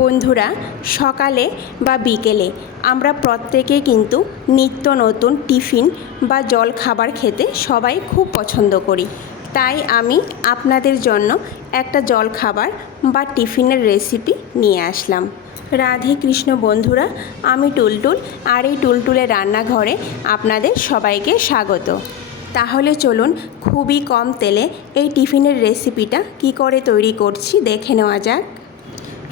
বন্ধুরা, সকালে বা বিকেলে আমরা প্রত্যেকেই কিন্তু নিত্য নতুন টিফিন বা জল খাবার খেতে সবাই খুব পছন্দ করি। তাই আমি আপনাদের জন্য একটা জল খাবার বা টিফিনের রেসিপি নিয়ে আসলাম। রাধে কৃষ্ণ বন্ধুরা, আমি টুলটুল, আর এই টুলটুলের রান্নাঘরে আপনাদের সবাইকে স্বাগত। তাহলে চলুন খুবই কম তেলে এই টিফিনের রেসিপিটা কি করে তৈরি করছি দেখে নেওয়া যাক।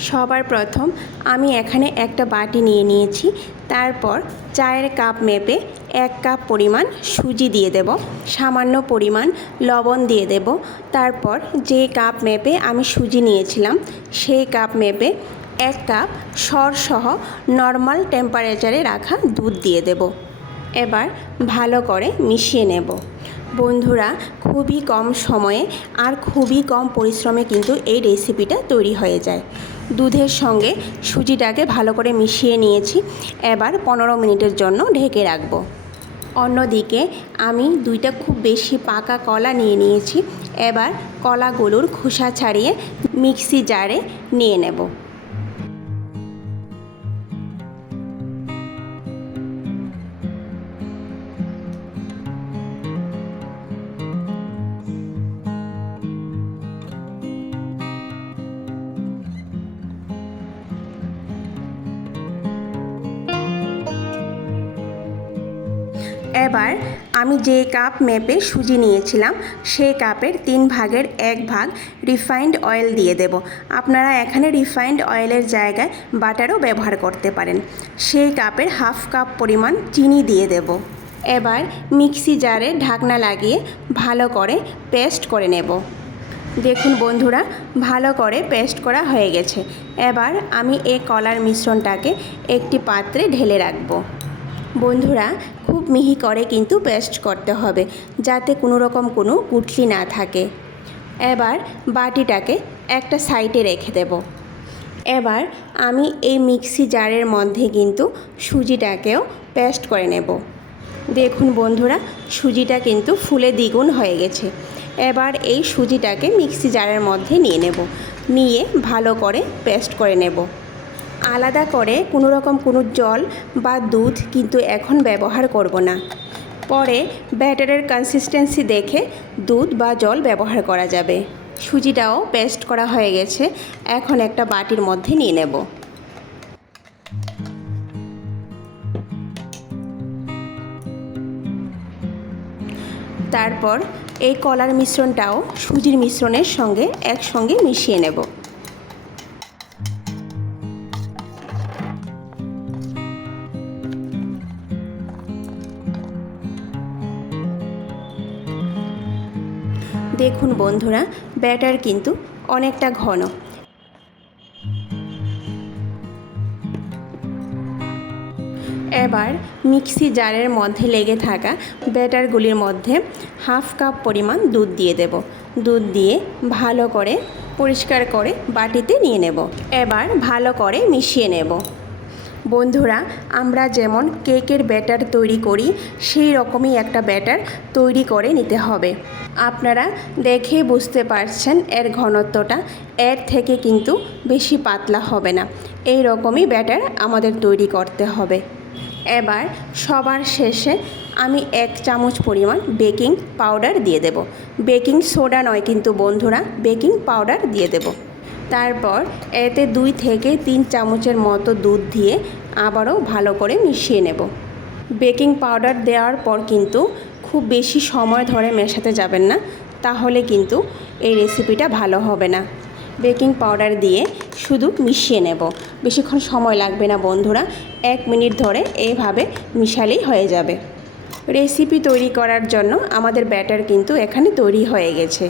সবার প্রথম আমি এখানে একটা বাটি নিয়ে নিয়েছি। তারপর চায়ের কাপ মেপে 1 কাপ পরিমাণ সুজি দিয়ে দেব, সামান্য পরিমাণ লবণ দিয়ে দেব। তারপর যে কাপ মেপে আমি সুজি নিয়েছিলাম সেই কাপ মেপে 1 কাপ সরসহ নর্মাল টেম্পারেচারে রাখা দুধ দিয়ে দেব। এবার ভালো করে মিশিয়ে নেব। বন্ধুরা, খুবই কম সময়ে আর খুবই কম পরিশ্রমে কিন্তু এই রেসিপিটা তৈরি হয়ে যায়। দুধের সঙ্গে সুজিটাকে ভালো করে মিশিয়ে নিয়েছি। এবার 15 মিনিটের জন্য ঢেকে রাখব। অন্যদিকে আমি 2টা খুব বেশি পাকা কলা নিয়ে নিয়েছি। এবার কলাগুলোর খোসা ছাড়িয়ে মিক্সি জারে নিয়ে নেব। এবার আমি যে কাপ মেপে সুজি নিয়েছিলাম সেই কাপের 3 ভাগের 1 ভাগ রিফাইন্ড অয়েল দিয়ে দেব। আপনারা এখানে রিফাইন্ড অয়েলের জায়গায় বাটারও ব্যবহার করতে পারেন। সেই কাপের হাফ কাপ পরিমাণ চিনি দিয়ে দেব। এবার মিক্সি জারে ঢাকনা লাগিয়ে ভালো করে পেস্ট করে নেব। দেখুন বন্ধুরা, ভালো করে পেস্ট করা হয়ে গেছে। এবার আমি এই কলার মিশ্রণটাকে একটি পাত্রে ঢেলে রাখব। বন্ধুরা, খুব মিহি করে কিন্তু পেস্ট করতে হবে, যাতে কোনো রকম কোনো গুটলি না থাকে। এবার বাটিটাকে একটা সাইডে রেখে দেব। এবার আমি এই মিক্সি জারের মধ্যে কিন্তু সুজিটাকেও পেস্ট করে নেব। দেখুন বন্ধুরা, সুজিটা কিন্তু ফুলে দ্বিগুণ হয়ে গেছে। এবার এই সুজিটাকে মিক্সি জারের মধ্যে নিয়ে নেব, নিয়ে ভালো করে পেস্ট করে নেব। আলাদা করে কোনো রকম কোনো জল বা দুধ কিন্তু এখন ব্যবহার করব না। পরে ব্যাটারের কনসিস্টেন্সি দেখে দুধ বা জল ব্যবহার করা যাবে। সুজিটাও পেস্ট করা হয়ে গেছে। এখন একটা বাটির মধ্যে নিয়ে নেব। তারপর এই কলার মিশ্রণটাও সুজির মিশ্রণের সঙ্গে একসঙ্গে মিশিয়ে নেব। দেখুন বন্ধুরা, ব্যাটার কিন্তু অনেকটা ঘন। এবার মিক্সি জারের মধ্যে লেগে থাকা ব্যাটারগুলির মধ্যে হাফ কাপ পরিমাণ দুধ দিয়ে দেব। দুধ দিয়ে ভালো করে পরিষ্কার করে বাটিতে নিয়ে নেব। এবার ভালো করে মিশিয়ে নেব। বন্ধুরা, আমরা যেমন কেকের ব্যাটার তৈরি করি সেই রকমই একটা ব্যাটার তৈরি করে নিতে হবে। আপনারা দেখে বুঝতে পারছেন এর ঘনত্বটা এর থেকে কিন্তু বেশি পাতলা হবে না। এই রকমই ব্যাটার আমাদের তৈরি করতে হবে। এবার সবার শেষে আমি 1 চামচ পরিমাণ বেকিং পাউডার দিয়ে দেব। বেকিং সোডা নয় কিন্তু বন্ধুরা, বেকিং পাউডার দিয়ে দেব। তারপর এতে 2 থেকে 3 চামচের মতো দুধ দিয়ে আবারও ভালো করে মিশিয়ে নেব। বেকিং পাউডার দেওয়ার পর কিন্তু খুব বেশি সময় ধরে মেশাতে যাবেন না, তাহলে কিন্তু এই রেসিপিটা ভালো হবে না। বেকিং পাউডার দিয়ে শুধু মিশিয়ে নেব। বেশিক্ষণ সময় লাগবে না বন্ধুরা, 1 মিনিট ধরে এইভাবে মিশালেই হয়ে যাবে। রেসিপি তৈরি করার জন্য আমাদের ব্যাটার কিন্তু এখানে তৈরি হয়ে গেছে।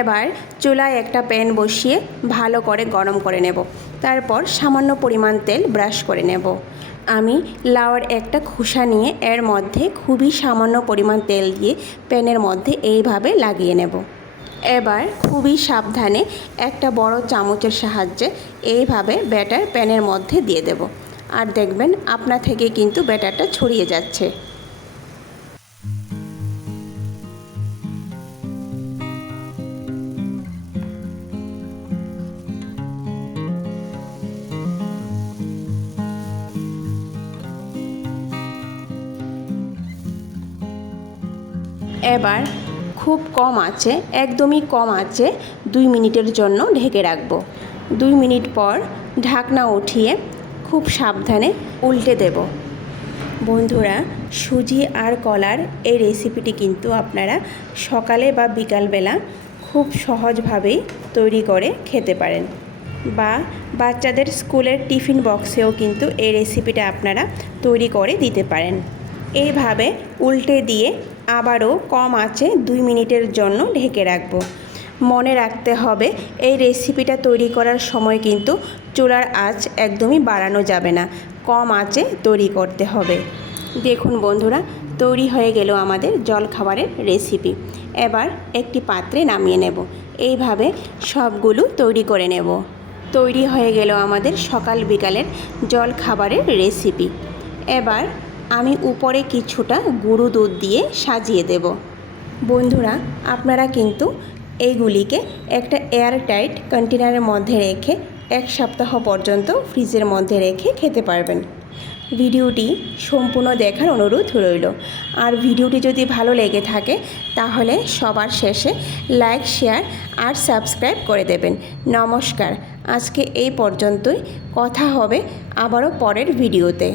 এবার চুলায় একটা প্যান বসিয়ে ভালো করে গরম করে নেব। তারপর সামান্য পরিমাণ তেল ব্রাশ করে নেব। আমি লাউয়ের একটা খোসা নিয়ে এর মধ্যে খুবই সামান্য পরিমাণ তেল দিয়ে প্যানের মধ্যে এইভাবে লাগিয়ে নেব। এবার খুবই সাবধানে একটা বড় চামচের সাহায্যে এইভাবে ব্যাটার প্যানের মধ্যে দিয়ে দেব। আর দেখবেন আপনা থেকে কিন্তু ব্যাটারটা ছড়িয়ে যাচ্ছে। এবার খুব কম আঁচে, একদমই কম আঁচে 2 মিনিটের জন্য ঢেকে রাখবো। 2 মিনিট পর ঢাকনা উঠিয়ে খুব সাবধানে উল্টে দেব। বন্ধুরা, সুজি আর কলার এই রেসিপিটি কিন্তু আপনারা সকালে বা বিকালবেলা খুব সহজভাবেই তৈরি করে খেতে পারেন, বা বাচ্চাদের স্কুলের টিফিন বক্সেও কিন্তু এই রেসিপিটা আপনারা তৈরি করে দিতে পারেন। এইভাবে উল্টে দিয়ে আবারও কম আঁচে 2 মিনিটের জন্য ঢেকে রাখবো। মনে রাখতে হবে এই রেসিপিটা তৈরি করার সময় কিন্তু চুলার আঁচ একদমই বাড়ানো যাবে না, কম আঁচে তৈরি করতে হবে। দেখুন বন্ধুরা, তৈরি হয়ে গেল আমাদের জলখাবারের রেসিপি। এবার একটি পাত্রে নামিয়ে নেব। এইভাবে সবগুলো তৈরি করে নেব। তৈরি হয়ে গেল আমাদের সকাল বিকালের জলখাবারের রেসিপি। এবার আমি উপরে কিছুটা গুঁড়ো দুধ দিয়ে সাজিয়ে দেব। বন্ধুরা, আপনারা কিন্তু এইগুলিকে একটা এয়ারটাইট কন্টেনারের মধ্যে রেখে 1 সপ্তাহ পর্যন্ত ফ্রিজের মধ্যে রেখে খেতে পারবেন। ভিডিওটি সম্পূর্ণ দেখার অনুরোধ রইল। আর ভিডিওটি যদি ভালো লেগে থাকে তাহলে সবার শেষে লাইক, শেয়ার আর সাবস্ক্রাইব করে দেবেন। নমস্কার, আজকে এই পর্যন্তই। কথা হবে আবারও পরের ভিডিওতে।